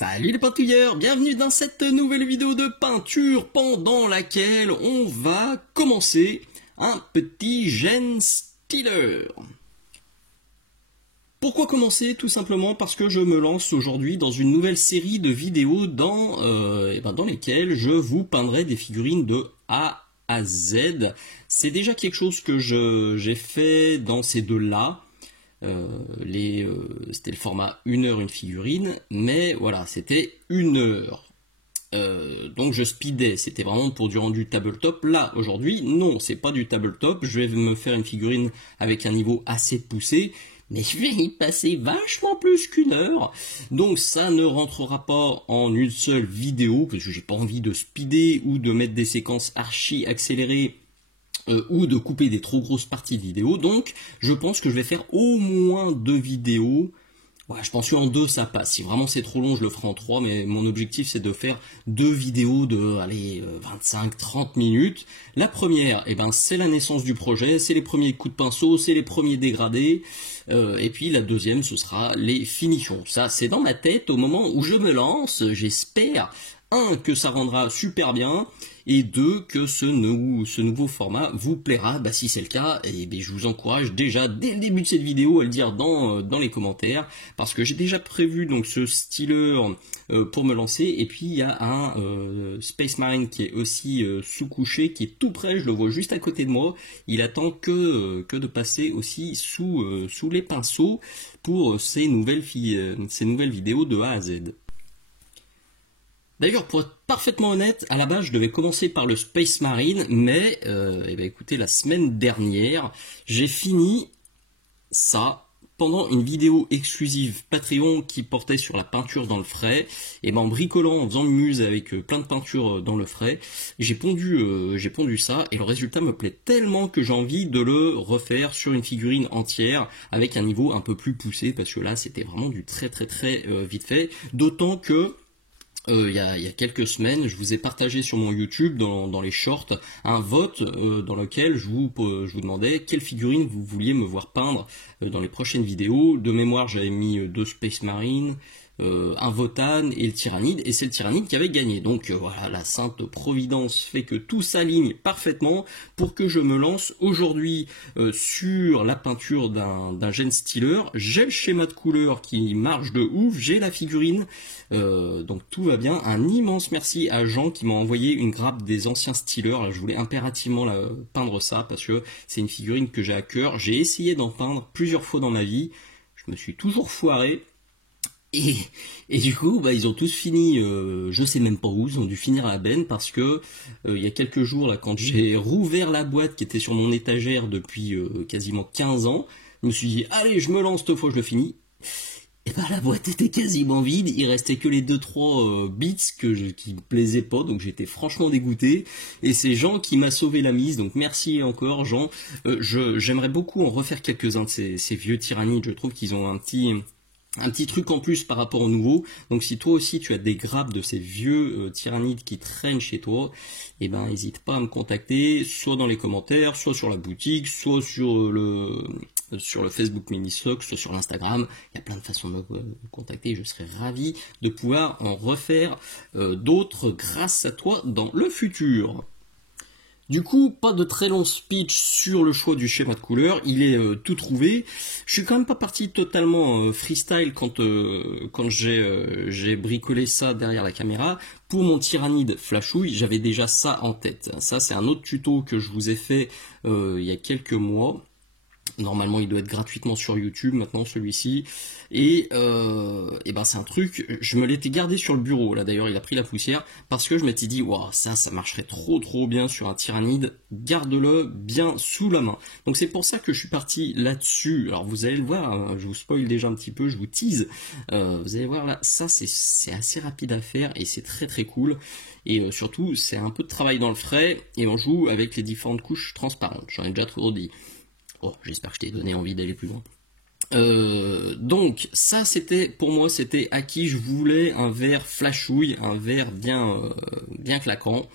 Salut les peintouilleurs, bienvenue dans cette nouvelle vidéo de peinture pendant laquelle on va commencer un petit GenStealer. Pourquoi commencer? Tout simplement parce que je me lance aujourd'hui dans une nouvelle série de vidéos dans lesquelles je vous peindrai des figurines de A à Z. C'est déjà quelque chose que j'ai fait dans ces deux-là. C'était le format 1 heure une figurine, mais voilà, c'était 1 heure. Donc je speedais, c'était vraiment pour du rendu tabletop. Là, aujourd'hui, non, c'est pas du tabletop. Je vais me faire une figurine avec un niveau assez poussé, mais je vais y passer vachement plus qu'1 heure. Donc ça ne rentrera pas en une seule vidéo, parce que j'ai pas envie de speeder ou de mettre des séquences archi accélérées ou de couper des trop grosses parties de vidéo. Donc je pense que je vais faire au moins 2 vidéos. Ouais, je pense qu'en 2 ça passe. Si vraiment c'est trop long, je le ferai en 3, mais mon objectif c'est de faire 2 vidéos de 25-30 minutes. La première, c'est la naissance du projet, c'est les premiers coups de pinceau, c'est les premiers dégradés. Et puis la deuxième, ce sera les finitions. Ça, c'est dans ma tête au moment où je me lance. J'espère, 1, que ça rendra super bien, et 2, que ce nouveau format vous plaira. Si c'est le cas, je vous encourage déjà dès le début de cette vidéo à le dire dans les commentaires, parce que j'ai déjà prévu donc ce styler pour me lancer. Et puis il y a un Space Marine qui est aussi sous-couché, qui est tout près, je le vois juste à côté de moi. Il attend que de passer aussi sous les pinceaux pour ces nouvelles vidéos de A à Z. D'ailleurs, pour être parfaitement honnête, à la base, je devais commencer par le Space Marine, mais écoutez, la semaine dernière, j'ai fini ça pendant une vidéo exclusive Patreon qui portait sur la peinture dans le frais. Et en bricolant, en faisant une muse avec plein de peinture dans le frais, j'ai pondu ça, et le résultat me plaît tellement que j'ai envie de le refaire sur une figurine entière avec un niveau un peu plus poussé, parce que là, c'était vraiment du très vite fait, d'autant que il y a quelques semaines, je vous ai partagé sur mon YouTube, dans les shorts, un vote dans lequel je vous demandais quelle figurine vous vouliez me voir peindre dans les prochaines vidéos. De mémoire, j'avais mis 2 Space Marine, un Votan et le Tyrannide, et c'est le Tyrannide qui avait gagné. Donc voilà, la sainte providence fait que tout s'aligne parfaitement pour que je me lance aujourd'hui sur la peinture d'un GenStealer. J'ai le schéma de couleur qui marche de ouf, j'ai la figurine, donc tout va bien. Un immense merci à Jean qui m'a envoyé une grappe des anciens Stealers. Là, je voulais impérativement peindre ça parce que c'est une figurine que j'ai à cœur. J'ai essayé d'en peindre plusieurs fois dans ma vie, je me suis toujours foiré. Et du coup, ils ont tous fini, je sais même pas où, ils ont dû finir à la benne, parce que il y a quelques jours, là, quand j'ai rouvert la boîte qui était sur mon étagère depuis quasiment 15 ans, je me suis dit, allez, je me lance, cette fois je le finis. Et la boîte était quasiment vide, il restait que les 2-3 bits qui me plaisaient pas, donc j'étais franchement dégoûté. Et c'est Jean qui m'a sauvé la mise, donc merci encore Jean. J'aimerais beaucoup en refaire quelques-uns de ces vieux tyrannides, je trouve qu'ils ont un petit truc en plus par rapport au nouveau. Donc si toi aussi tu as des grappes de ces vieux tyrannides qui traînent chez toi, n'hésite pas à me contacter, soit dans les commentaires, soit sur la boutique, soit sur le Facebook Ministock, soit sur l'Instagram. Il y a plein de façons de me contacter, je serai ravi de pouvoir en refaire d'autres grâce à toi dans le futur. Du coup, pas de très long speech sur le choix du schéma de couleur, il est tout trouvé. Je suis quand même pas parti totalement freestyle quand j'ai bricolé ça derrière la caméra. Pour mon tyrannide flashouille, j'avais déjà ça en tête. Ça, c'est un autre tuto que je vous ai fait il y a quelques mois. Normalement, il doit être gratuitement sur YouTube maintenant, celui-ci. Et c'est un truc, je me l'étais gardé sur le bureau. Là, d'ailleurs, il a pris la poussière parce que je m'étais dit, waouh, ça marcherait trop bien sur un tyrannide. Garde-le bien sous la main. Donc, c'est pour ça que je suis parti là-dessus. Alors, vous allez le voir, hein, je vous spoil déjà un petit peu, je vous tease. Vous allez voir là, ça, c'est assez rapide à faire et c'est très cool. Et surtout, c'est un peu de travail dans le frais et on joue avec les différentes couches transparentes. J'en ai déjà trop dit. Oh, j'espère que je t'ai donné envie d'aller plus loin. Donc ça pour moi c'était acquis. Je voulais un vert flashouille, un vert bien claquant.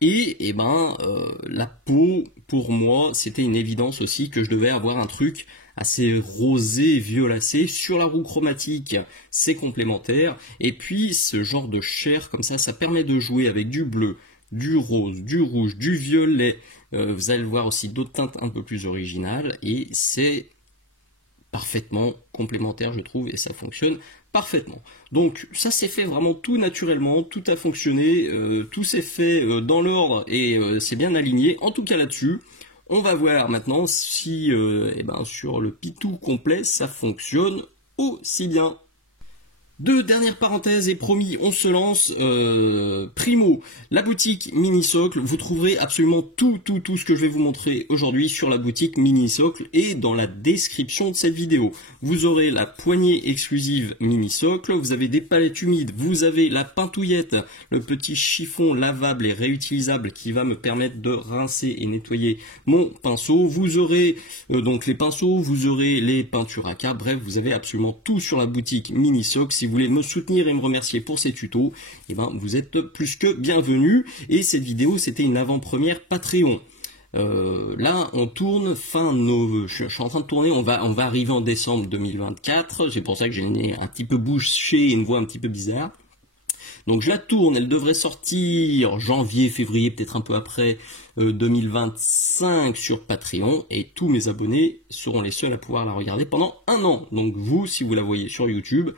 La peau, pour moi, c'était une évidence aussi que je devais avoir un truc assez rosé, violacé. Sur la roue chromatique, c'est complémentaire. Et puis ce genre de chair comme ça permet de jouer avec du bleu, du rose, du rouge, du violet. Vous allez le voir aussi d'autres teintes un peu plus originales et c'est parfaitement complémentaire je trouve et ça fonctionne parfaitement. Donc ça s'est fait vraiment tout naturellement, tout a fonctionné, tout s'est fait dans l'ordre et c'est bien aligné. En tout cas là-dessus, on va voir maintenant si sur le Pitou complet ça fonctionne aussi bien. Deux dernières parenthèses et promis, on se lance. Primo, la boutique Mini-Socle. Vous trouverez absolument tout ce que je vais vous montrer aujourd'hui sur la boutique Mini-Socle et dans la description de cette vidéo. Vous aurez la poignée exclusive Mini-Socle, vous avez des palettes humides, vous avez la pintouillette, le petit chiffon lavable et réutilisable qui va me permettre de rincer et nettoyer mon pinceau. Vous aurez donc les pinceaux, vous aurez les peintures à cas, bref, vous avez absolument tout sur la boutique Mini-Socle. Si vous voulez me soutenir et me remercier pour ces tutos, vous êtes plus que bienvenus. Et cette vidéo, c'était une avant-première Patreon. Là, on tourne fin novembre. Je suis en train de tourner. On va arriver en décembre 2024. C'est pour ça que j'ai un petit peu bouché et une voix un petit peu bizarre. Donc je la tourne, elle devrait sortir janvier, février, peut-être un peu après 2025 sur Patreon et tous mes abonnés seront les seuls à pouvoir la regarder pendant un an. Donc vous, si vous la voyez sur YouTube,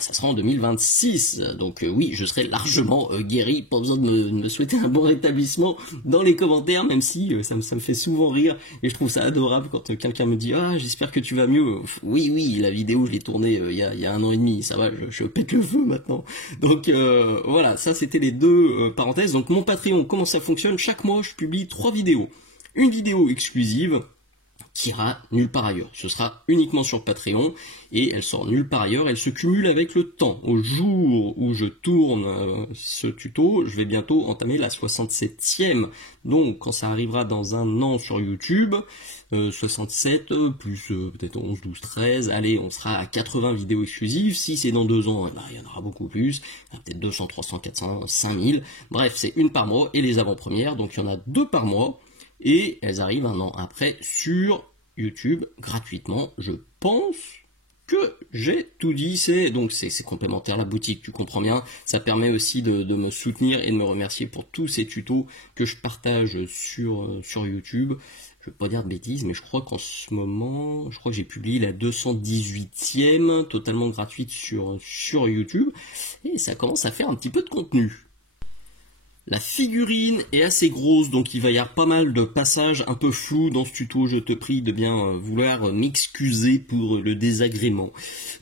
ça sera en 2026. Donc oui, je serai largement guéri. Pas besoin de me souhaiter un bon rétablissement dans les commentaires, même si ça me fait souvent rire. Et je trouve ça adorable quand quelqu'un me dit « Ah, j'espère que tu vas mieux. » Oui, la vidéo, je l'ai tournée il y a 1 an et demi. Ça va, je pète le feu maintenant. Donc voilà, ça c'était les deux parenthèses. Donc mon Patreon, comment ça fonctionne? Chaque mois, je publie 3 vidéos. Une vidéo exclusive qui ira nulle part ailleurs. Ce sera uniquement sur Patreon et elle sort nulle part ailleurs. Elle se cumule avec le temps. Au jour où je tourne ce tuto, je vais bientôt entamer la 67e. Donc quand ça arrivera dans 1 an sur YouTube, 67 plus peut-être 11, 12, 13, allez, on sera à 80 vidéos exclusives. Si c'est dans 2 ans, il y en aura beaucoup plus. Il y en a peut-être 200, 300, 400, 5000. Bref, c'est une par mois et les avant-premières. Donc il y en a 2 par mois. Et elles arrivent 1 an après sur YouTube gratuitement. Je pense que j'ai tout dit. C'est complémentaire la boutique, tu comprends bien. Ça permet aussi de me soutenir et de me remercier pour tous ces tutos que je partage sur YouTube. Je ne veux pas dire de bêtises, mais je crois qu'en ce moment, que j'ai publié la 218e totalement gratuite sur YouTube. Et ça commence à faire un petit peu de contenu. La figurine est assez grosse, donc il va y avoir pas mal de passages un peu flous dans ce tuto. Je te prie de bien vouloir m'excuser pour le désagrément.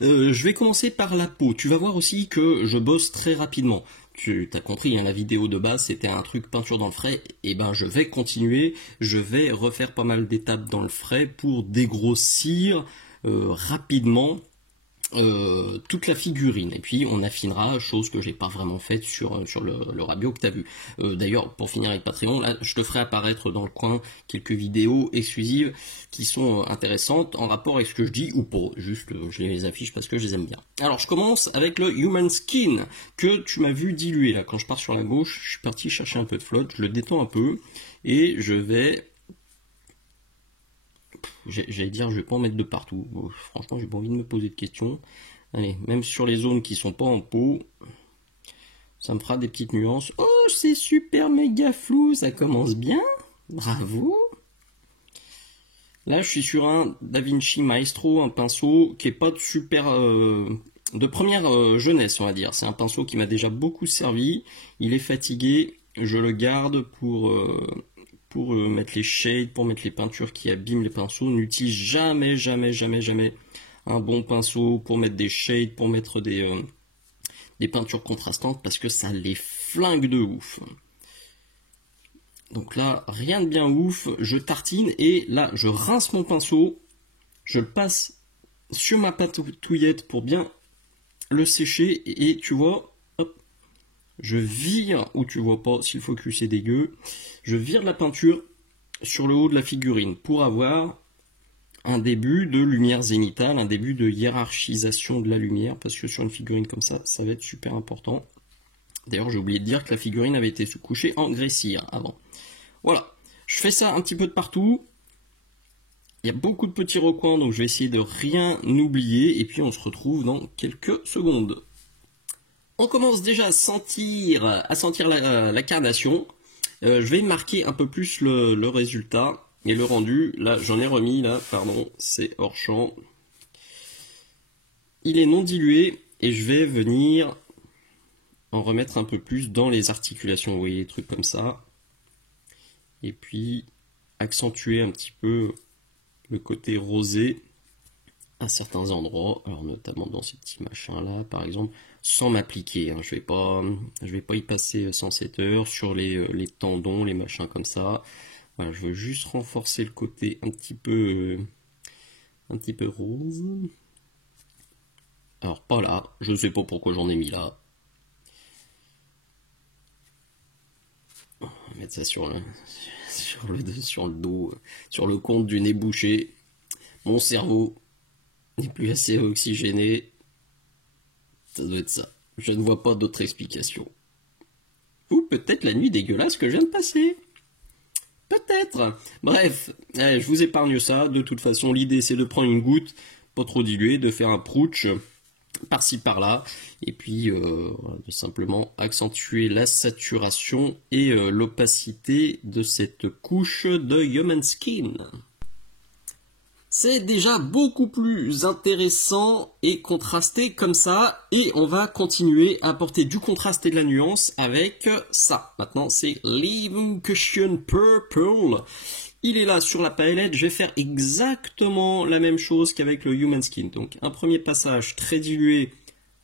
Je vais commencer par la peau. Tu vas voir aussi que je bosse très rapidement. Tu as compris, hein, la vidéo de base c'était un truc peinture dans le frais. Et je vais continuer. Je vais refaire pas mal d'étapes dans le frais pour dégrossir rapidement toute la figurine et puis on affinera, chose que j'ai pas vraiment faite sur le Rabio que tu as vu. D'ailleurs, pour finir avec Patreon, là je te ferai apparaître dans le coin quelques vidéos exclusives qui sont intéressantes en rapport avec ce que je dis ou pas, juste je les affiche parce que je les aime bien. Alors je commence avec le Human Skin que tu m'as vu diluer là. Quand je pars sur la gauche, je suis parti chercher un peu de flotte, je le détends un peu et je vais... J'allais dire, je vais pas en mettre de partout. Bon, franchement, j'ai pas envie de me poser de questions. Allez, même sur les zones qui sont pas en peau, ça me fera des petites nuances. Oh, c'est super méga flou, ça commence bien. Bravo. Là, je suis sur un DaVinci Maestro, un pinceau qui est pas de super... de première jeunesse, on va dire. C'est un pinceau qui m'a déjà beaucoup servi. Il est fatigué. Je le garde pour mettre les shades, pour mettre les peintures qui abîment les pinceaux. N'utilise jamais un bon pinceau pour mettre des shades, pour mettre des peintures contrastantes, parce que ça les flingue de ouf. Donc là, rien de bien ouf, je tartine, et là, je rince mon pinceau, je le passe sur ma patouillette pour bien le sécher, et tu vois... Je vire, ou tu vois pas, si le focus est dégueu, je vire la peinture sur le haut de la figurine pour avoir un début de lumière zénitale, un début de hiérarchisation de la lumière, parce que sur une figurine comme ça, ça va être super important. D'ailleurs, j'ai oublié de dire que la figurine avait été couchée en grès-cire avant. Voilà, je fais ça un petit peu de partout. Il y a beaucoup de petits recoins, donc je vais essayer de rien oublier. Et puis on se retrouve dans quelques secondes. On commence déjà à sentir la carnation. Je vais marquer un peu plus le résultat et le rendu. Là, j'en ai remis, là, pardon, c'est hors champ. Il est non dilué et je vais venir en remettre un peu plus dans les articulations, vous voyez, des trucs comme ça. Et puis accentuer un petit peu le côté rosé à certains endroits, alors notamment dans ces petits machins là par exemple, sans m'appliquer, hein. Je vais pas y passer 107 heures sur les tendons, les machins comme ça. Voilà, je veux juste renforcer le côté un petit peu rose. Alors pas là, je ne sais pas pourquoi j'en ai mis là. On va mettre ça sur le dos, sur le compte du nez bouché. Mon cerveau n'est plus assez oxygéné. Ça doit être ça. Je ne vois pas d'autre explication. Ou peut-être la nuit dégueulasse que je viens de passer. Peut-être. Bref, je vous épargne ça. De toute façon, l'idée c'est de prendre une goutte, pas trop diluée, de faire un prouch par-ci par-là, et puis de simplement accentuer la saturation et l'opacité de cette couche de Human Skin. C'est déjà beaucoup plus intéressant et contrasté comme ça, et on va continuer à apporter du contraste et de la nuance avec ça. Maintenant, c'est Living Cushion Purple. Il est là sur la palette, je vais faire exactement la même chose qu'avec le Human Skin. Donc un premier passage très dilué,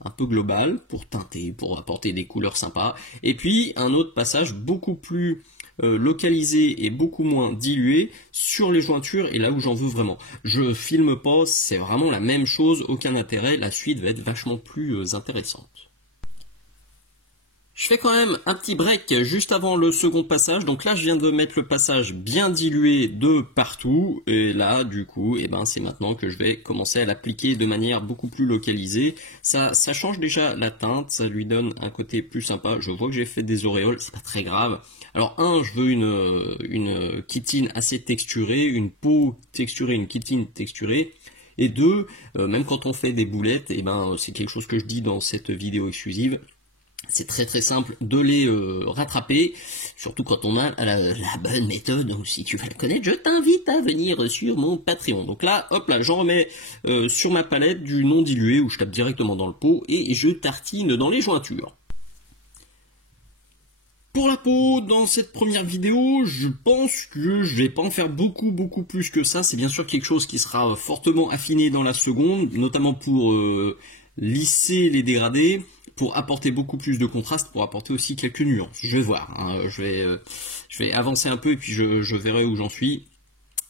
un peu global, pour teinter, pour apporter des couleurs sympas. Et puis un autre passage beaucoup plus localisé et beaucoup moins dilué sur les jointures et là où j'en veux vraiment. Je filme pas, c'est vraiment la même chose, aucun intérêt, la suite va être vachement plus intéressante. Je fais quand même un petit break juste avant le second passage, donc là je viens de mettre le passage bien dilué de partout, et là du coup, c'est maintenant que je vais commencer à l'appliquer de manière beaucoup plus localisée. Ça change déjà la teinte, ça lui donne un côté plus sympa. Je vois que j'ai fait des auréoles, c'est pas très grave. Alors je veux une chitine assez texturée, une peau texturée, une chitine texturée. Et deux, même quand on fait des boulettes, c'est quelque chose que je dis dans cette vidéo exclusive. C'est très très simple de les rattraper, surtout quand on a la bonne méthode. Donc si tu veux la connaître, je t'invite à venir sur mon Patreon. Donc là, hop là, j'en remets sur ma palette du non dilué où je tape directement dans le pot et je tartine dans les jointures. Pour la peau, dans cette première vidéo, je pense que je vais pas en faire beaucoup plus que ça. C'est bien sûr quelque chose qui sera fortement affiné dans la seconde, notamment pour lisser les dégradés, pour apporter beaucoup plus de contraste, pour apporter aussi quelques nuances. Je vais voir, hein. Je vais avancer un peu et puis je verrai où j'en suis.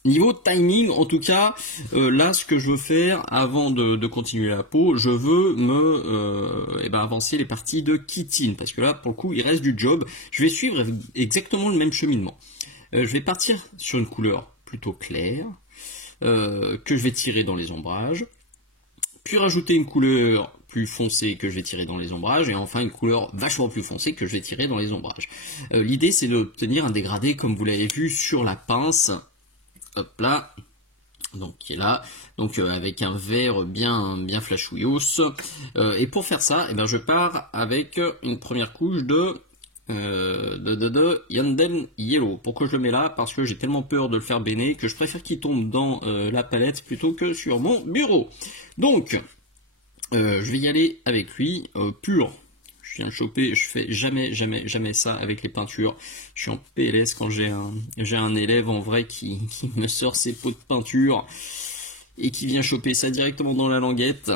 Niveau timing, en tout cas, là, ce que je veux faire avant de continuer la peau, je veux avancer les parties de chitine, parce que là, pour le coup, il reste du job. Je vais suivre exactement le même cheminement. Je vais partir sur une couleur plutôt claire, que je vais tirer dans les ombrages, puis rajouter une couleur plus foncée que je vais tirer dans les ombrages, et enfin une couleur vachement plus foncée que je vais tirer dans les ombrages. L'idée, c'est d'obtenir un dégradé, comme vous l'avez vu sur la pince. Hop là, donc qui est là, donc avec un vert bien flashouillos. Et pour faire ça, je pars avec une première couche de Yandel Yellow. Pourquoi je le mets là? Parce que j'ai tellement peur de le faire béner que je préfère qu'il tombe dans la palette plutôt que sur mon bureau. Donc, je vais y aller avec lui, pur. Je viens de choper, je fais jamais ça avec les peintures. Je suis en PLS quand j'ai un élève en vrai qui me sort ses pots de peinture et qui vient choper ça directement dans la languette.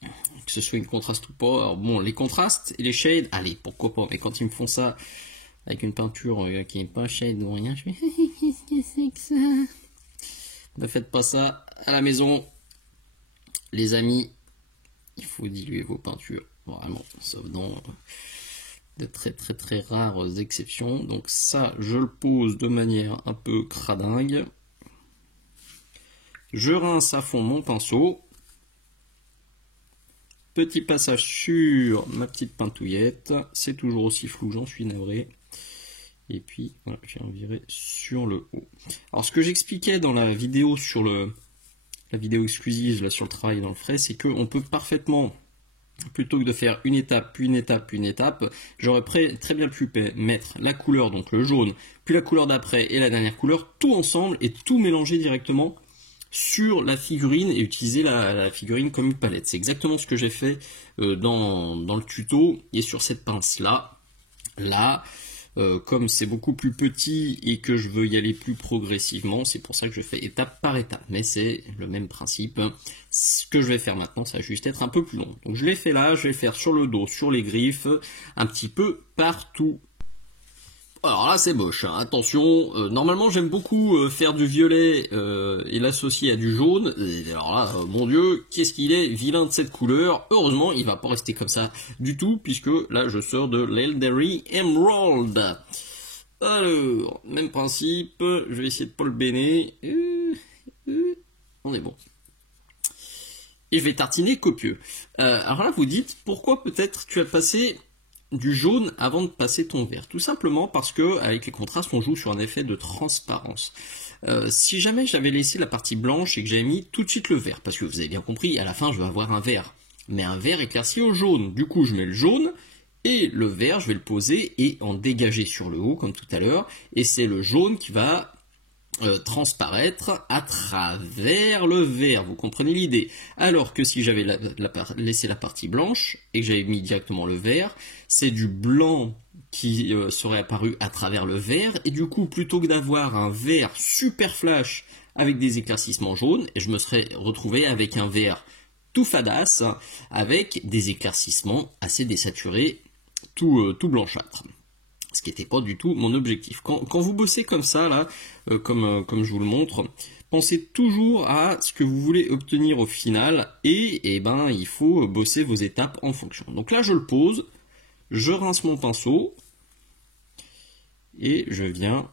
Que ce soit une contraste ou pas. Alors bon, les contrastes et les shades, allez, pourquoi pas. Mais quand ils me font ça avec une peinture qui n'est pas shade ou rien, je fais qu'est-ce que c'est que ça? Ne faites pas ça à la maison, les amis. Il faut diluer vos peintures. Vraiment, sauf dans de très rares exceptions. Donc ça, je le pose de manière un peu cradingue. Je rince à fond mon pinceau. Petit passage sur ma petite pintouillette. C'est toujours aussi flou, j'en suis navré. Et puis, voilà, je viens virer sur le haut. Alors, ce que j'expliquais dans la vidéo sur la vidéo exclusive là, sur le travail dans le frais, c'est qu'on peut parfaitement, plutôt que de faire une étape, puis une étape, puis une étape, j'aurais très bien pu mettre la couleur, donc le jaune, puis la couleur d'après et la dernière couleur, tout ensemble et tout mélanger directement sur la figurine et utiliser la figurine comme une palette. C'est exactement ce que j'ai fait dans le tuto. Et sur cette pince là, comme c'est beaucoup plus petit et que je veux y aller plus progressivement, c'est pour ça que je fais étape par étape. Mais c'est le même principe. Ce que je vais faire maintenant, ça va juste être un peu plus long. Donc je l'ai fait là, je vais le faire sur le dos, sur les griffes, un petit peu partout. Alors là c'est moche, hein. Attention, normalement j'aime beaucoup faire du violet et l'associer à du jaune, et alors là, mon dieu, qu'est-ce qu'il est vilain de cette couleur. Heureusement il va pas rester comme ça du tout, puisque là je sors de l'Elderly Emerald. Alors, même principe, je vais essayer de pas le béner, on est bon. Et je vais tartiner copieux. Alors là vous dites, pourquoi peut-être tu as passé du jaune avant de passer ton vert? Tout simplement parce que avec les contrastes on joue sur un effet de transparence. Si jamais j'avais laissé la partie blanche et que j'avais mis tout de suite le vert, parce que vous avez bien compris, à la fin je vais avoir un vert, mais un vert éclairci au jaune. Du coup je mets le jaune et le vert je vais le poser et en dégager sur le haut comme tout à l'heure, et c'est le jaune qui va transparaître à travers le vert, vous comprenez l'idée. Alors que si j'avais laissé la partie blanche et que j'avais mis directement le vert, c'est du blanc qui serait apparu à travers le vert, et du coup plutôt que d'avoir un vert super flash avec des éclaircissements jaunes, je me serais retrouvé avec un vert tout fadasse avec des éclaircissements assez désaturés, tout blanchâtre. Ce qui n'était pas du tout mon objectif. Quand vous bossez comme ça, là, comme je vous le montre, pensez toujours à ce que vous voulez obtenir au final, et ben, il faut bosser vos étapes en fonction. Donc là, je le pose, je rince mon pinceau, et je viens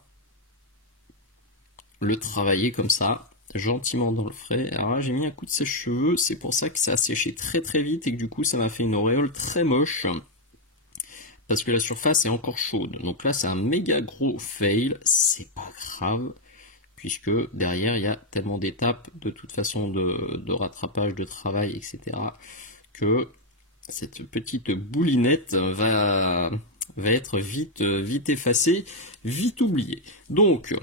le travailler comme ça, gentiment dans le frais. Alors là, j'ai mis un coup de sèche-cheveux, c'est pour ça que ça a séché très très vite, et que du coup, ça m'a fait une auréole très moche. Parce que la surface est encore chaude. Donc là, c'est un méga gros fail. C'est pas grave, puisque derrière, il y a tellement d'étapes, de toute façon, de rattrapage, de travail, etc., que cette petite boulinette va être vite effacée, vite oubliée. Donc,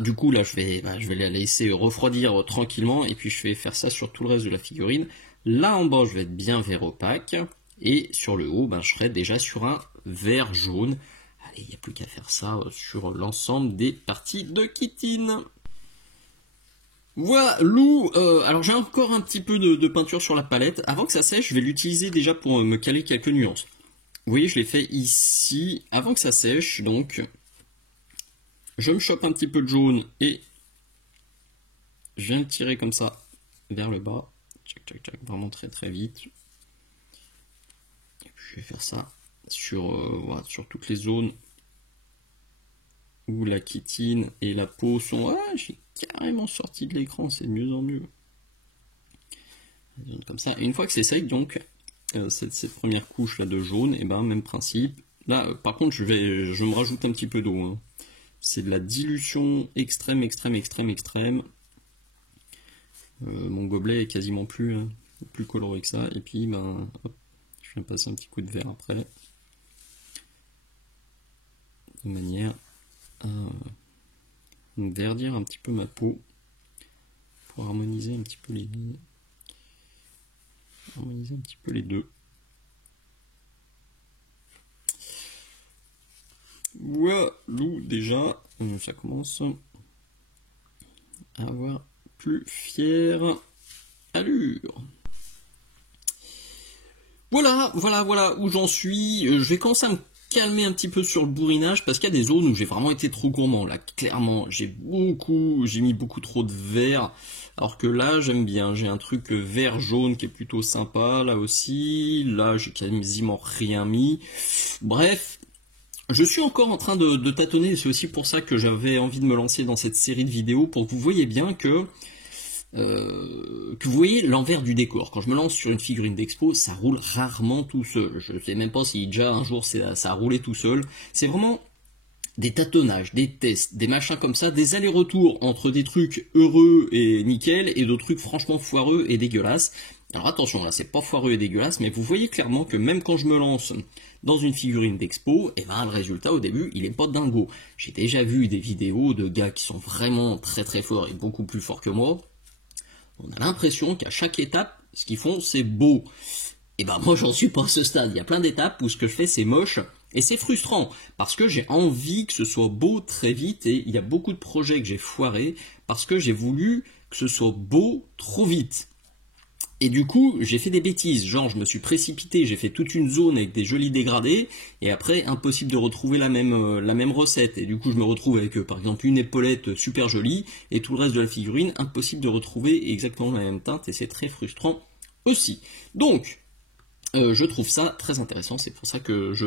du coup, là, je vais la laisser refroidir tranquillement, et puis je vais faire ça sur tout le reste de la figurine. Là, en bas, je vais être bien vert opaque. Et sur le haut, je serai déjà sur un vert jaune. Allez, il n'y a plus qu'à faire ça sur l'ensemble des parties de Kitine. Voilà, alors j'ai encore un petit peu de peinture sur la palette. Avant que ça sèche, je vais l'utiliser déjà pour me caler quelques nuances. Vous voyez, je l'ai fait ici, avant que ça sèche, donc je me chope un petit peu de jaune et je viens le tirer comme ça vers le bas. Tchac, tchac, tchac, vraiment très très vite. Je vais faire ça sur toutes les zones où la chitine et la peau sont... Ah, j'ai carrément sorti de l'écran, c'est de mieux en mieux. Comme ça. Et une fois que c'est sec, donc, cette première couche là de jaune, et même principe. Là, par contre, je me rajoute un petit peu d'eau. Hein. C'est de la dilution extrême, extrême, extrême, extrême. Mon gobelet est quasiment plus coloré que ça. Et puis, hop. Je viens passer un petit coup de verre après, de manière à verdir un petit peu ma peau, pour harmoniser un petit peu les lignes, harmoniser un petit peu les deux. Voilà, déjà, ça commence à avoir plus fière allure. Voilà où j'en suis. Je vais commencer à me calmer un petit peu sur le bourrinage, parce qu'il y a des zones où j'ai vraiment été trop gourmand. Là, clairement, j'ai mis beaucoup trop de vert, alors que là, j'aime bien. J'ai un truc vert-jaune qui est plutôt sympa, là aussi. Là, j'ai quasiment rien mis. Bref, je suis encore en train de tâtonner. C'est aussi pour ça que j'avais envie de me lancer dans cette série de vidéos, pour que vous voyez bien que vous voyez l'envers du décor. Quand je me lance sur une figurine d'expo, ça roule rarement tout seul. Je ne sais même pas si déjà un jour ça a roulé tout seul. C'est vraiment des tâtonnages, des tests, des machins comme ça, des allers-retours entre des trucs heureux et nickel et d'autres trucs franchement foireux et dégueulasses. Alors attention, là c'est pas foireux et dégueulasse, mais vous voyez clairement que même quand je me lance dans une figurine d'expo, et ben le résultat au début il est pas dingo. J'ai déjà vu des vidéos de gars qui sont vraiment très très forts et beaucoup plus forts que moi. On a l'impression qu'à chaque étape, ce qu'ils font c'est beau. Et ben moi j'en suis pas à ce stade, il y a plein d'étapes où ce que je fais c'est moche. Et c'est frustrant, parce que j'ai envie que ce soit beau très vite, et il y a beaucoup de projets que j'ai foirés, parce que j'ai voulu que ce soit beau trop vite. Et du coup, j'ai fait des bêtises, genre je me suis précipité, j'ai fait toute une zone avec des jolis dégradés, et après, impossible de retrouver la même recette. Et du coup, je me retrouve avec, par exemple, une épaulette super jolie, et tout le reste de la figurine, impossible de retrouver exactement la même teinte, et c'est très frustrant aussi. Donc, je trouve ça très intéressant, c'est pour ça que je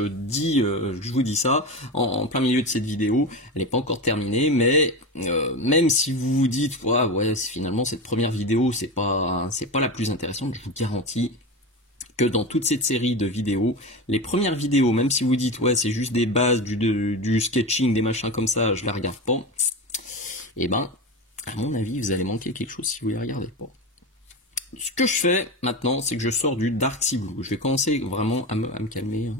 vous dis ça en plein milieu de cette vidéo. Elle n'est pas encore terminée, mais même si vous vous dites ouais finalement cette première vidéo c'est pas la plus intéressante, je vous garantis que dans toute cette série de vidéos, les premières vidéos, même si vous dites ouais c'est juste des bases, du sketching, des machins comme ça, je les regarde pas, et ben à mon avis vous allez manquer quelque chose si vous les regardez pas. Ce que je fais maintenant, c'est que je sors du Dark Sea Blue. Je vais commencer vraiment à me calmer, hein.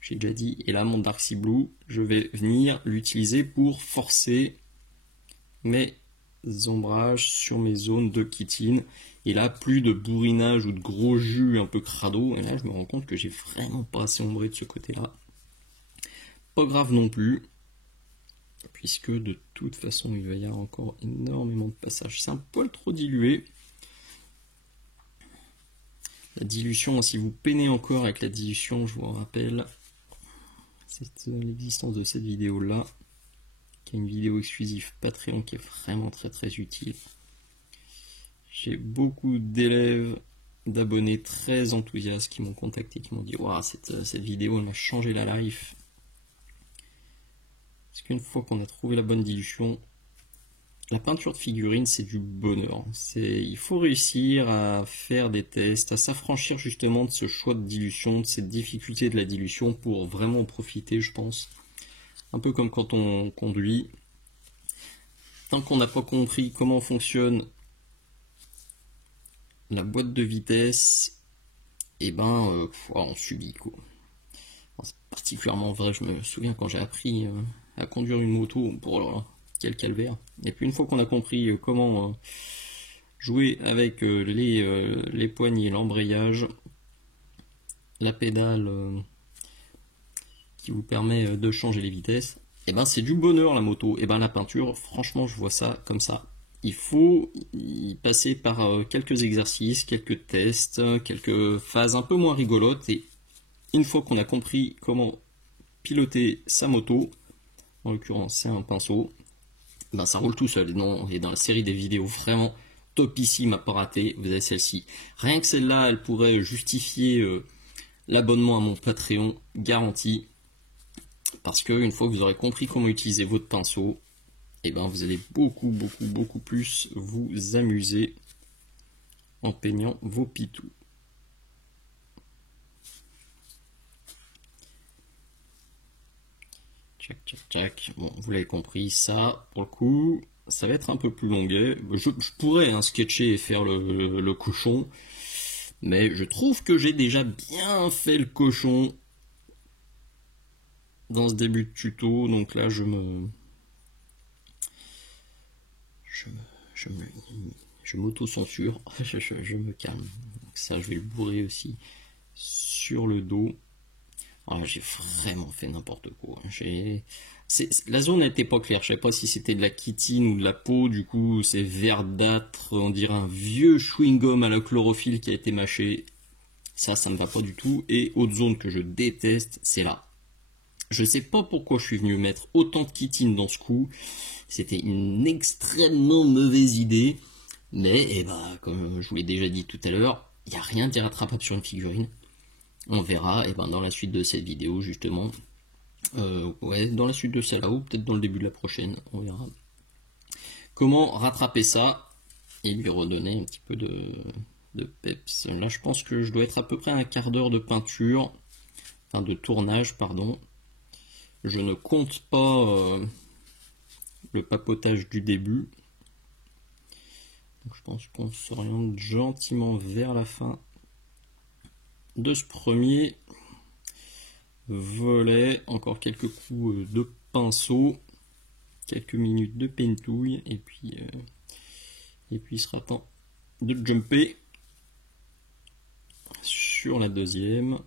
J'ai déjà dit. Et là, mon Dark Sea Blue, je vais venir l'utiliser pour forcer mes ombrages sur mes zones de chitine. Et là, plus de bourrinage ou de gros jus un peu crado. Et là, je me rends compte que j'ai vraiment pas assez ombré de ce côté-là. Pas grave non plus, puisque de toute façon, il va y avoir encore énormément de passages. C'est un poil trop dilué. La dilution, si vous peinez encore avec la dilution, je vous rappelle, c'est l'existence de cette vidéo-là, qui est une vidéo exclusive Patreon qui est vraiment très très utile. J'ai beaucoup d'élèves, d'abonnés très enthousiastes qui m'ont contacté, qui m'ont dit waouh, cette vidéo elle m'a changé la life. Parce qu'une fois qu'on a trouvé la bonne dilution, la peinture de figurine, c'est du bonheur. Il faut réussir à faire des tests, à s'affranchir justement de ce choix de dilution, de cette difficulté de la dilution pour vraiment en profiter, je pense. Un peu comme quand on conduit. Tant qu'on n'a pas compris comment fonctionne la boîte de vitesse, et ben, on subit quoi. C'est particulièrement vrai, je me souviens quand j'ai appris à conduire une moto, quel calvaire. Et puis une fois qu'on a compris comment jouer avec les poignées, l'embrayage, la pédale qui vous permet de changer les vitesses, et ben c'est du bonheur la moto. Et ben la peinture, franchement je vois ça comme ça. Il faut y passer par quelques exercices, quelques tests, quelques phases un peu moins rigolotes, et une fois qu'on a compris comment piloter sa moto, en l'occurrence c'est un pinceau, ben ça roule tout seul. Et dans la série des vidéos vraiment topissime à pas rater, vous avez celle-ci. Rien que celle-là, elle pourrait justifier l'abonnement à mon Patreon garanti. Parce que une fois que vous aurez compris comment utiliser votre pinceau, et ben vous allez beaucoup plus vous amuser en peignant vos pitous. Tchac. Bon, vous l'avez compris, ça, pour le coup, ça va être un peu plus longuet. Je pourrais sketcher et faire le cochon, mais je trouve que j'ai déjà bien fait le cochon dans ce début de tuto, donc là je m'auto-censure, je me calme. Donc ça, je vais le bourrer aussi sur le dos. Alors, j'ai vraiment fait n'importe quoi. La zone n'était pas claire. Je savais pas si c'était de la chitine ou de la peau. Du coup, c'est verdâtre. On dirait un vieux chewing-gum à la chlorophylle qui a été mâché. Ça me va pas du tout. Et autre zone que je déteste, c'est là. Je sais pas pourquoi je suis venu mettre autant de chitine dans ce coup. C'était une extrêmement mauvaise idée. Mais, comme je vous l'ai déjà dit tout à l'heure, il n'y a rien d'irrattrapable sur une figurine. On verra dans la suite de cette vidéo justement, dans la suite de celle-là ou peut-être dans le début de la prochaine, on verra comment rattraper ça et lui redonner un petit peu de peps. Là je pense que je dois être à peu près à un quart d'heure de peinture, enfin de tournage pardon. Je ne compte pas le papotage du début. Donc je pense qu'on s'oriente gentiment vers la fin de ce premier volet. Encore quelques coups de pinceau, quelques minutes de pentouille, et puis il sera temps de jumper sur la deuxième.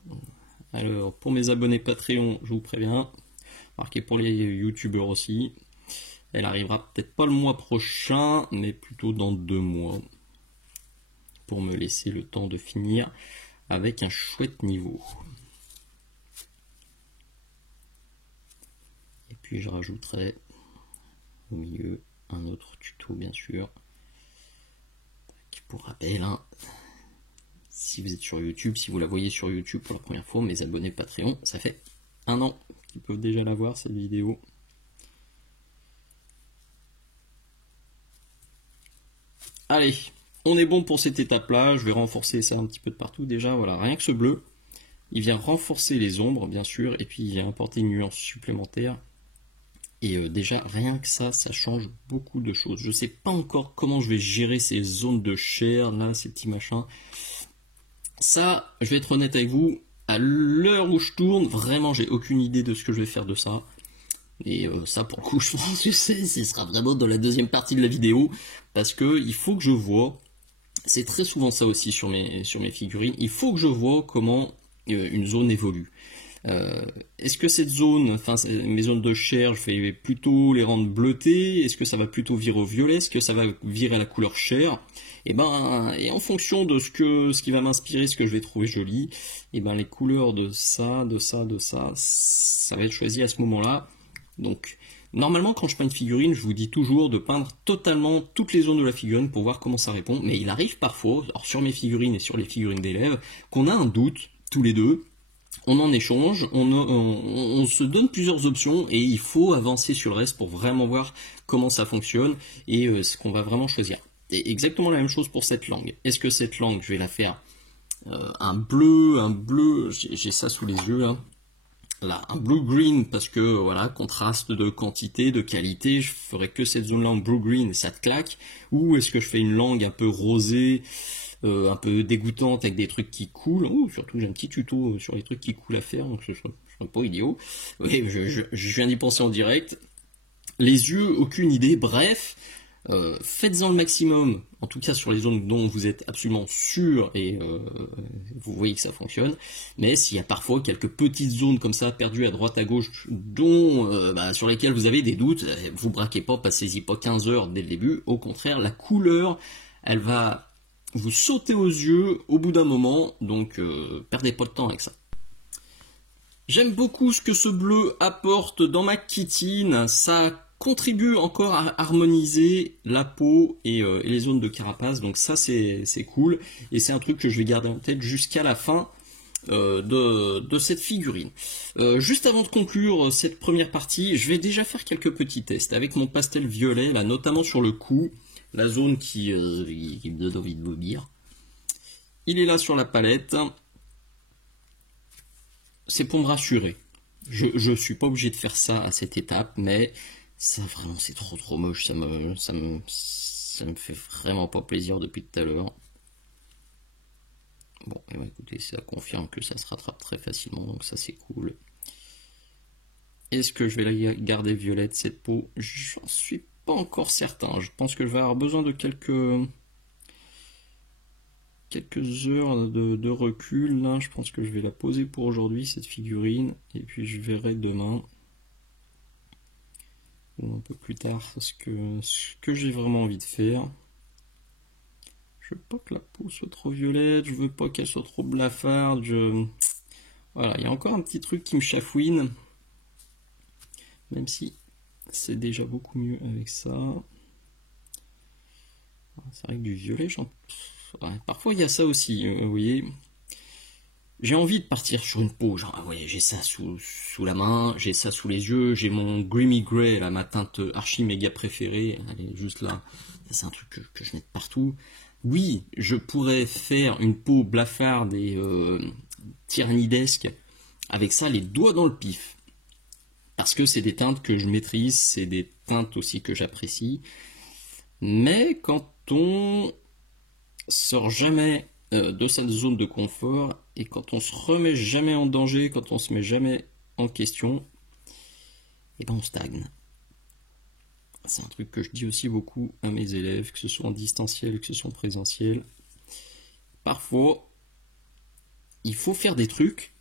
Alors pour mes abonnés Patreon, je vous préviens, marquez pour les youtubeurs aussi, elle arrivera peut-être pas le mois prochain, mais plutôt dans 2 mois, pour me laisser le temps de finir avec un chouette niveau. Et puis je rajouterai au milieu un autre tuto, bien sûr. Pour rappel, hein, si vous êtes sur YouTube, si vous la voyez sur YouTube pour la première fois, mes abonnés Patreon, ça fait 1 an qu'ils peuvent déjà la voir, cette vidéo. Allez, on est bon pour cette étape-là. Je vais renforcer ça un petit peu de partout déjà. Voilà, rien que ce bleu, il vient renforcer les ombres, bien sûr, et puis il vient apporter une nuance supplémentaire. Et déjà, rien que ça change beaucoup de choses. Je ne sais pas encore comment je vais gérer ces zones de chair, là, ces petits machins. Ça, je vais être honnête avec vous, à l'heure où je tourne, vraiment, j'ai aucune idée de ce que je vais faire de ça. Et ça, pour le coup, je pense que ce sera vraiment dans la deuxième partie de la vidéo, parce que il faut que je vois, c'est très souvent ça aussi sur mes figurines, il faut que je vois comment une zone évolue. Est-ce que cette zone, enfin mes zones de chair, je vais plutôt les rendre bleutées? Est-ce que ça va plutôt virer au violet? Est-ce que ça va virer à la couleur chair? Et en fonction de ce qui va m'inspirer, ce que je vais trouver joli, et ben les couleurs de ça va être choisi à ce moment-là. Donc normalement quand je peins une figurine, je vous dis toujours de peindre totalement toutes les zones de la figurine pour voir comment ça répond. Mais il arrive parfois, alors sur mes figurines et sur les figurines d'élèves, qu'on a un doute tous les deux. On en échange, on se donne plusieurs options et il faut avancer sur le reste pour vraiment voir comment ça fonctionne et ce qu'on va vraiment choisir. Et exactement la même chose pour cette langue. Est-ce que cette langue, je vais la faire un bleu, j'ai ça sous les yeux là. Là, un blue-green parce que voilà, contraste de quantité, de qualité, je ferai que cette zone là en blue-green et ça te claque. Ou est-ce que je fais une langue un peu rosée, un peu dégoûtante avec des trucs qui coulent. Surtout j'ai un petit tuto sur les trucs qui coulent à faire, donc je serais pas idiot. Oui, je viens d'y penser en direct. Les yeux, aucune idée, bref. Faites-en le maximum, en tout cas sur les zones dont vous êtes absolument sûr et vous voyez que ça fonctionne. Mais s'il y a parfois quelques petites zones comme ça perdues à droite à gauche dont sur lesquelles vous avez des doutes, vous braquez pas, passez-y pas 15 heures dès le début. Au contraire, la couleur, elle va vous sauter aux yeux au bout d'un moment, donc perdez pas de temps avec ça. J'aime beaucoup ce que ce bleu apporte dans ma chitine, ça contribue encore à harmoniser la peau et les zones de carapace, donc ça c'est cool, et c'est un truc que je vais garder en tête jusqu'à la fin de cette figurine. Juste avant de conclure cette première partie, je vais déjà faire quelques petits tests avec mon pastel violet, là, notamment sur le cou, la zone qui me donne envie de vomir. Il est là sur la palette. C'est pour me rassurer. Je ne suis pas obligé de faire ça à cette étape, mais ça vraiment c'est trop moche. Ça me fait vraiment pas plaisir depuis tout à l'heure. Bon, et ben écoutez, ça confirme que ça se rattrape très facilement, donc ça c'est cool. Est-ce que je vais la garder violette cette peau? J'en suis pas encore certain. Je pense que je vais avoir besoin de quelques heures de recul. Là, je pense que je vais la poser pour aujourd'hui, cette figurine, et puis je verrai demain ou un peu plus tard ce que j'ai vraiment envie de faire. Je veux pas que la peau soit trop violette, je veux pas qu'elle soit trop blafarde. Voilà, il y a encore un petit truc qui me chafouine, même si c'est déjà beaucoup mieux avec ça. C'est vrai que du violet, parfois il y a ça aussi, vous voyez. J'ai envie de partir sur une peau, genre, ah ouais, j'ai ça sous la main, j'ai ça sous les yeux, j'ai mon Grimy Grey, là, ma teinte archi méga préférée, elle est juste là. C'est un truc que je mets de partout. Oui, je pourrais faire une peau blafarde et tyrannidesque avec ça, les doigts dans le pif. parce que c'est des teintes que je maîtrise, c'est des teintes aussi que j'apprécie. Mais quand on sort jamais de sa zone de confort et quand on se remet jamais en danger, quand on se met jamais en question, et ben on stagne. C'est un truc que je dis aussi beaucoup à mes élèves, que ce soit en distanciel, que ce soit en présentiel. Parfois, il faut faire des trucs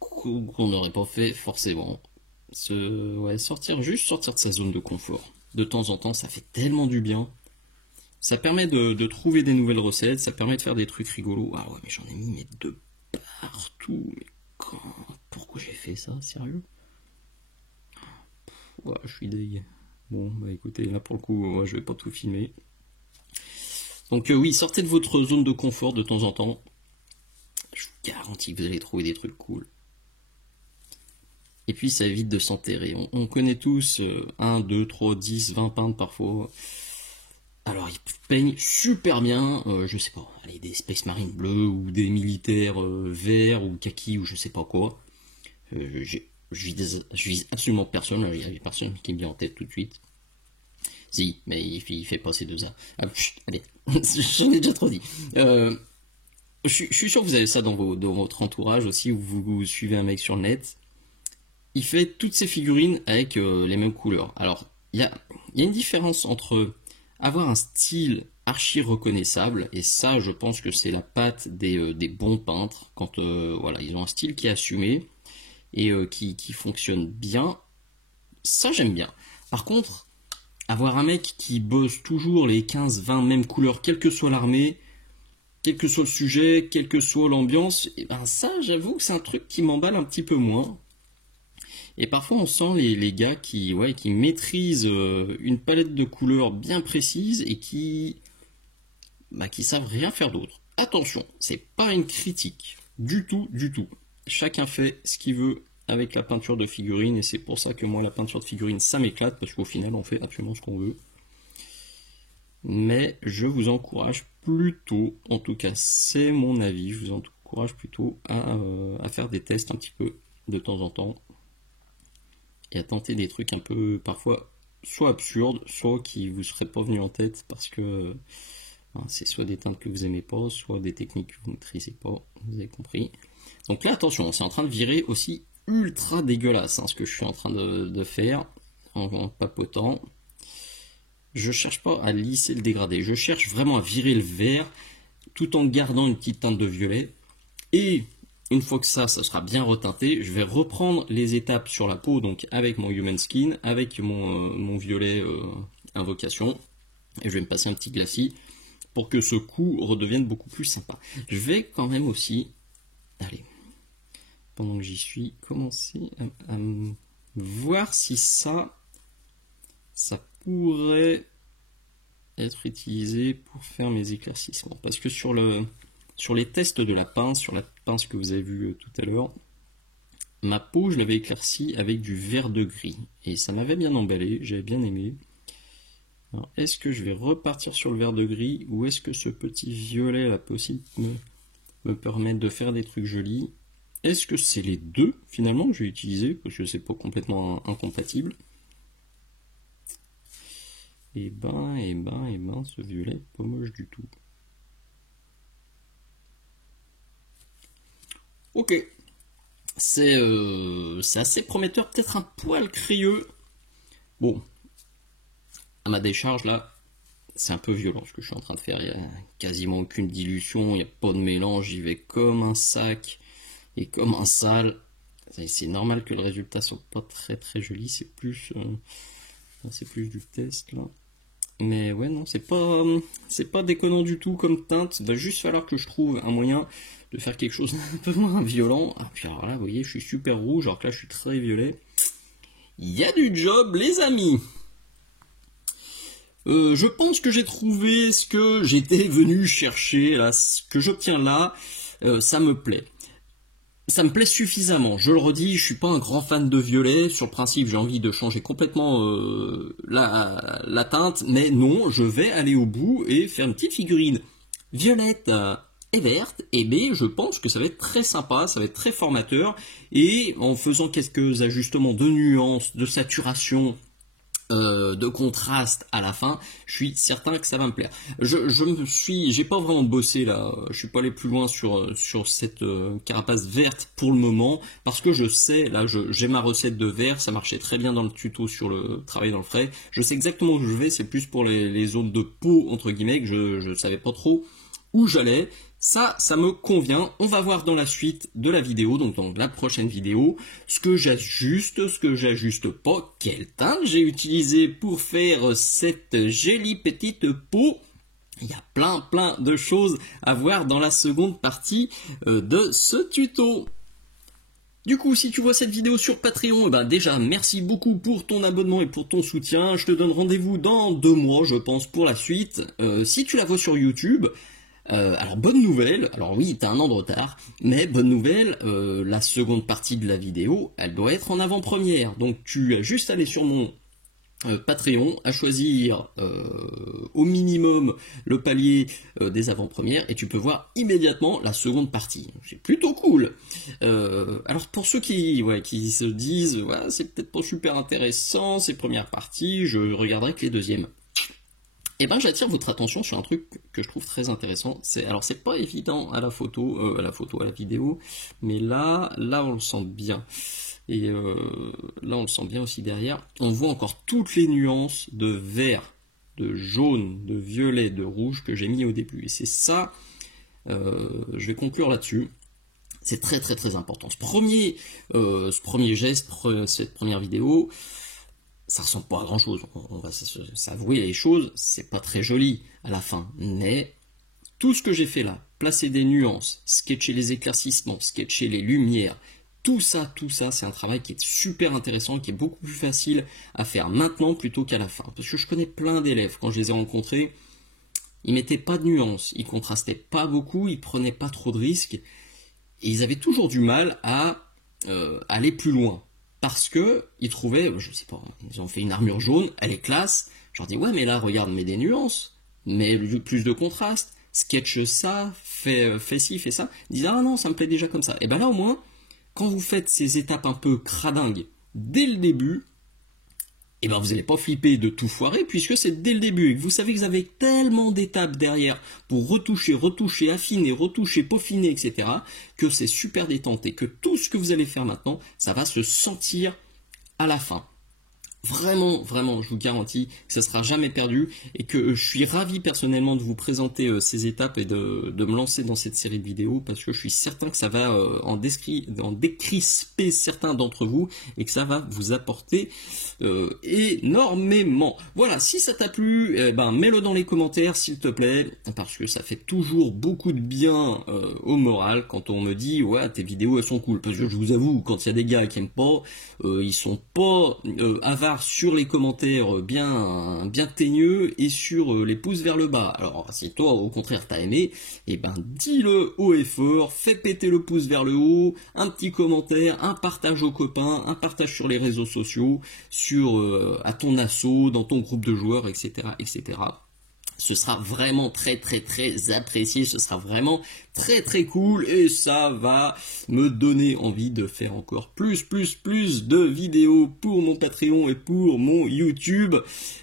qu'on n'aurait pas fait forcément. Sortir de sa zone de confort. De temps en temps, ça fait tellement du bien. Ça permet de trouver des nouvelles recettes, ça permet de faire des trucs rigolos. Ah ouais, mais j'en ai mis de partout. Mais pourquoi j'ai fait ça, sérieux? Ouais, je suis deg. Bon, bah écoutez, là pour le coup, je vais pas tout filmer. Donc oui, sortez de votre zone de confort de temps en temps. Je vous garantis que vous allez trouver des trucs cool. Et puis ça évite de s'enterrer. On connaît tous 1, 2, 3, 10, 20 peintres parfois. Alors ils peignent super bien, je sais pas, allez, des Space Marines bleus ou des militaires verts ou kaki ou je sais pas quoi. Je vise absolument personne, il y a personne qui me vient en tête tout de suite. Si, mais il fait pas ces deux heures. Ah, allez, j'en ai déjà trop dit. Je suis sûr que vous avez ça dans votre entourage aussi, où vous suivez un mec sur le net. Il fait toutes ses figurines avec les mêmes couleurs. Alors, il y a une différence entre avoir un style archi reconnaissable, et ça, je pense que c'est la patte des bons peintres, quand ils ont un style qui est assumé et qui fonctionne bien. Ça, j'aime bien. Par contre, avoir un mec qui bosse toujours les 15-20 mêmes couleurs, quelle que soit l'armée, quel que soit le sujet, quelle que soit l'ambiance, et ben ça, j'avoue que c'est un truc qui m'emballe un petit peu moins. Et parfois, on sent les gars qui maîtrisent une palette de couleurs bien précise et qui savent rien faire d'autre. Attention, c'est pas une critique. Du tout, du tout. Chacun fait ce qu'il veut avec la peinture de figurine, et c'est pour ça que moi, la peinture de figurine, ça m'éclate, parce qu'au final, on fait absolument ce qu'on veut. Mais je vous encourage plutôt, en tout cas, c'est mon avis, je vous encourage plutôt à faire des tests un petit peu de temps en temps, et à tenter des trucs un peu, parfois, soit absurdes, soit qui vous seraient pas venus en tête, parce que c'est soit des teintes que vous aimez pas, soit des techniques que vous ne maîtrisez pas, vous avez compris. Donc là, attention, c'est en train de virer aussi ultra dégueulasse, ce que je suis en train de faire, en papotant. Je cherche pas à lisser le dégradé, je cherche vraiment à virer le vert, tout en gardant une petite teinte de violet, et une fois que ça sera bien reteinté, je vais reprendre les étapes sur la peau, donc avec mon Human Skin, avec mon violet Invocation, et je vais me passer un petit glacis pour que ce coup redevienne beaucoup plus sympa. Je vais quand même aussi, allez, pendant que j'y suis, commencer à voir si ça pourrait être utilisé pour faire mes éclaircissements. Parce que sur les tests de la pince, sur la pince que vous avez vue tout à l'heure, ma peau, je l'avais éclaircie avec du vert de gris. Et ça m'avait bien emballé, j'avais bien aimé. Alors, est-ce que je vais repartir sur le vert de gris, ou est-ce que ce petit violet là possible me permet de faire des trucs jolis? Est-ce que c'est les deux finalement que je vais utiliser, parce que c'est pas complètement incompatible? Et ben, ce violet est pas moche du tout. Ok, c'est assez prometteur, peut-être un poil crayeux. Bon, à ma décharge là, c'est un peu violent ce que je suis en train de faire. Il n'y a quasiment aucune dilution, il n'y a pas de mélange, j'y vais comme un sac et comme un sale. C'est normal que le résultat soit pas très très joli, c'est plus du test là. Mais ouais, non, c'est pas déconnant du tout comme teinte. Il va juste falloir que je trouve un moyen de faire quelque chose un peu moins violent. Ah, puis alors là, vous voyez, je suis super rouge, alors que là, je suis très violet. Il y a du job, les amis. Je pense que j'ai trouvé ce que j'étais venu chercher, là, ce que j'obtiens là. Ça me plaît. Ça me plaît suffisamment, je le redis, je suis pas un grand fan de violet, sur le principe j'ai envie de changer complètement la teinte, mais non, je vais aller au bout et faire une petite figurine violette est verte, et B, je pense que ça va être très sympa, ça va être très formateur, et en faisant quelques ajustements de nuances, de saturation, de contraste à la fin, je suis certain que ça va me plaire. J'ai pas vraiment bossé là, je suis pas allé plus loin sur cette carapace verte pour le moment, parce que je sais, là, j'ai ma recette de vert, ça marchait très bien dans le tuto sur le travail dans le frais, je sais exactement où je vais, c'est plus pour les zones de peau, entre guillemets, que je savais pas trop où j'allais. Ça me convient. On va voir dans la suite de la vidéo, donc dans la prochaine vidéo, ce que j'ajuste pas, quelle teinte j'ai utilisé pour faire cette jolie petite peau. Il y a plein de choses à voir dans la seconde partie de ce tuto. Du coup, si tu vois cette vidéo sur Patreon, déjà, merci beaucoup pour ton abonnement et pour ton soutien. Je te donne rendez-vous dans 2 mois, je pense, pour la suite. Si tu la vois sur YouTube, alors bonne nouvelle, alors oui, t'as un an de retard, mais bonne nouvelle, la seconde partie de la vidéo, elle doit être en avant-première. Donc tu as juste à aller sur mon Patreon, à choisir au minimum le palier des avant-premières, et tu peux voir immédiatement la seconde partie. C'est plutôt cool. Alors pour ceux qui se disent ouais, c'est peut-être pas super intéressant ces premières parties, je regarderai que les deuxièmes. Et j'attire votre attention sur un truc que je trouve très intéressant. Alors c'est pas évident à la vidéo, mais là on le sent bien. Et là on le sent bien aussi derrière. On voit encore toutes les nuances de vert, de jaune, de violet, de rouge que j'ai mis au début. Et c'est ça, je vais conclure là-dessus. C'est très important. Ce premier geste, cette première vidéo, ça ressemble pas à grand chose, on va s'avouer les choses, c'est pas très joli à la fin, mais tout ce que j'ai fait là, placer des nuances, sketcher les éclaircissements, sketcher les lumières, tout ça, c'est un travail qui est super intéressant, qui est beaucoup plus facile à faire maintenant plutôt qu'à la fin. Parce que je connais plein d'élèves, quand je les ai rencontrés, ils mettaient pas de nuances, ils contrastaient pas beaucoup, ils prenaient pas trop de risques, et ils avaient toujours du mal à aller plus loin. Parce que ils trouvaient, je sais pas, ils ont fait une armure jaune, elle est classe. Je leur dis ouais mais là regarde, mets des nuances, mets plus de contraste, sketch ça, fais ci, fais ça. Ils disent ah non ça me plaît déjà comme ça. Et là au moins, quand vous faites ces étapes un peu cradingues dès le début, vous n'allez pas flipper de tout foirer puisque c'est dès le début et que vous savez que vous avez tellement d'étapes derrière pour retoucher, affiner, peaufiner, etc. que c'est super détente et que tout ce que vous allez faire maintenant, ça va se sentir à la fin. Vraiment, je vous garantis que ça ne sera jamais perdu et que je suis ravi personnellement de vous présenter ces étapes et de me lancer dans cette série de vidéos parce que je suis certain que ça va en décrisper certains d'entre vous et que ça va vous apporter énormément. Voilà, si ça t'a plu, mets-le dans les commentaires s'il te plaît parce que ça fait toujours beaucoup de bien au moral quand on me dit ouais tes vidéos elles sont cool parce que je vous avoue quand il y a des gars qui aiment pas, ils sont pas avares sur les commentaires bien teigneux et sur les pouces vers le bas. Alors si toi au contraire t'as aimé, dis-le haut et fort, fais péter le pouce vers le haut, un petit commentaire, un partage aux copains, un partage sur les réseaux sociaux, à ton asso, dans ton groupe de joueurs, etc. Ce sera vraiment très apprécié, ce sera vraiment très cool et ça va me donner envie de faire encore plus de vidéos pour mon Patreon et pour mon YouTube.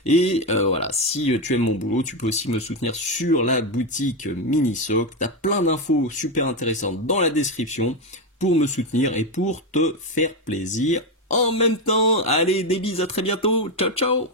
Et voilà, si tu aimes mon boulot, tu peux aussi me soutenir sur la boutique Minisoc. T'as plein d'infos super intéressantes dans la description pour me soutenir et pour te faire plaisir en même temps. Allez, des bises, à très bientôt, ciao